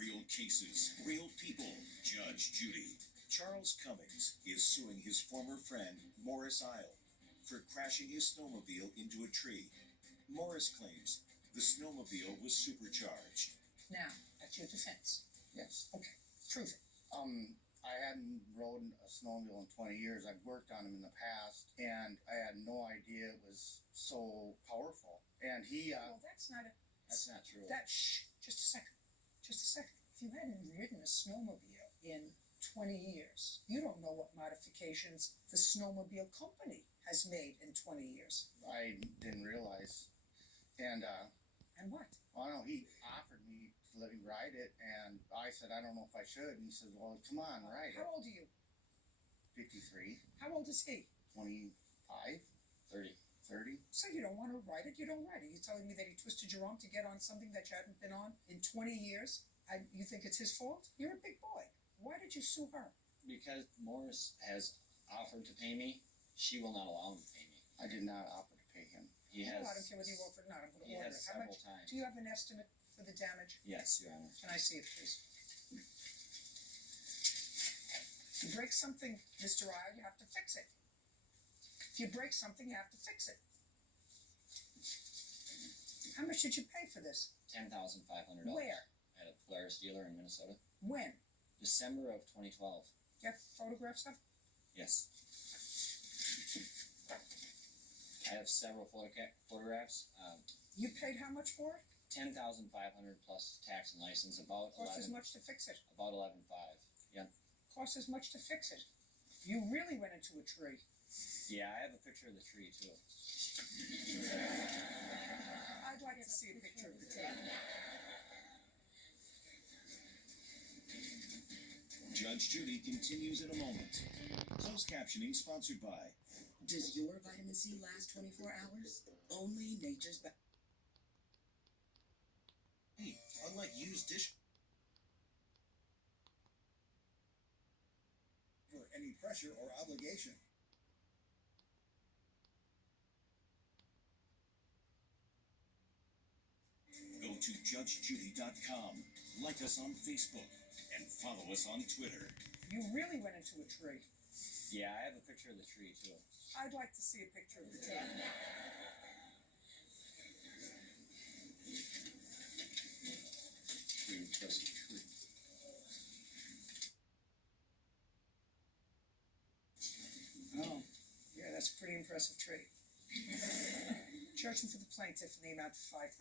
Real cases, real people. Judge Judy. Charles Cummings is suing his former friend, Moris for crashing his snowmobile into a tree. Moris claims the snowmobile was supercharged. Now, that's your defense. Yes. Okay, prove it. I hadn't rode a snowmobile in 20 years. I've worked on them in the past, and I had no idea it was so powerful. And Well, that's not a... that's not true. Just a second. Just a second. If you hadn't ridden a snowmobile in 20 years, you don't know what modifications the snowmobile company has made in 20 years. I didn't realize. And what? I don't know, he offered me to let me ride it, and I said, I don't know if I should. And he said, well, come on, ride it. How old are you? 53. How old is he? 25. 30. So you don't want to ride it, you don't ride it. You're telling me that he twisted your arm to get on something that you hadn't been on in 20 years? And you think it's his fault? You're a big boy. Why did you sue her? Because Moris has offered to pay me, she will not allow him to pay me. I did not offer to pay him. He has. I don't care whether you offered or not. I'm going to He order has it. How several much? times. Do you have an estimate for the damage? Yes, Your Honor. Can I see it, please? If you break something, Mr. Isle, you have to fix it. If you break something, you have to fix it. How much did you pay for this? $10,500. Where? At a Polaris dealer in Minnesota. When? December of 2012. You have photographs of it? Yes. I have several photographs. You paid how much for it? $10,500 plus tax and license. About Cost as 11. much to fix it. About 11.5. Yeah. Cost as much to fix it. You really went into a tree. Yeah, I have a picture of the tree too. I'd like to see a picture of the tree. Judge Judy continues in a moment. Closed captioning sponsored by... Does your vitamin C last 24 hours? Only Nature's Hey, unlike used dish... for any pressure or obligation. Go to judgejudy.com, like us on Facebook, and follow us on Twitter. You really went into a tree. Yeah, I have a picture of the tree too. I'd like to see a picture of the tree. Pretty impressive tree. Oh, yeah, that's a pretty impressive tree. Judgment for the plaintiff in the amount of $5,000,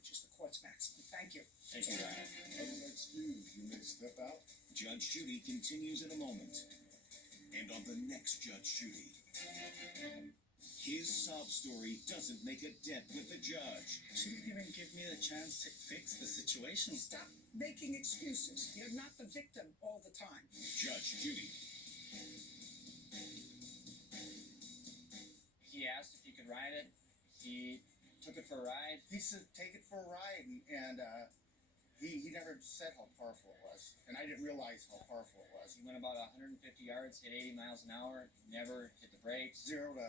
which is the court's maximum. Thank you. Thank you, Your Honor. Excuse, you may step out. Judge Judy continues in a moment. And on the next Judge Judy, his sob story doesn't make a dent with the judge. She didn't even give me the chance to fix the situation. Stop making excuses. You're not the victim all the time. Judge Judy. He asked if he could ride it. He took it for a ride. He said, take it for a ride, and he never said how powerful it was, and I didn't realize how powerful it was. He went about 150 yards, hit 80 miles an hour, never hit the brakes, 0 to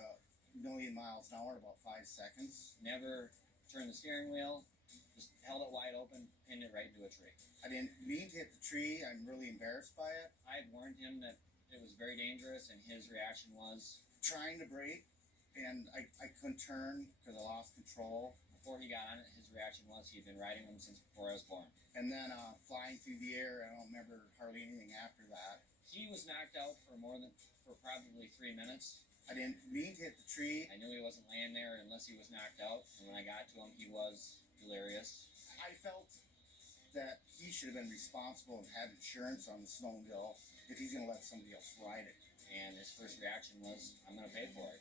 million miles an hour in about 5 seconds. never turned the steering wheel, just held it wide open, pinned it right into a tree. I didn't mean to hit the tree. I'm really embarrassed by it. I had warned him that it was very dangerous, and his reaction was, Trying to brake, and I couldn't turn because I lost control. before he got on it, his reaction was he had been riding them since before I was born. And then flying through the air, I don't remember hardly anything after that. He was knocked out for probably 3 minutes. I didn't mean to hit the tree. I knew he wasn't laying there unless he was knocked out, and when I got to him, he was delirious. I felt that he should have been responsible and had insurance on the snowmobile if he's going to let somebody else ride it. And his first reaction was, I'm going to pay for it.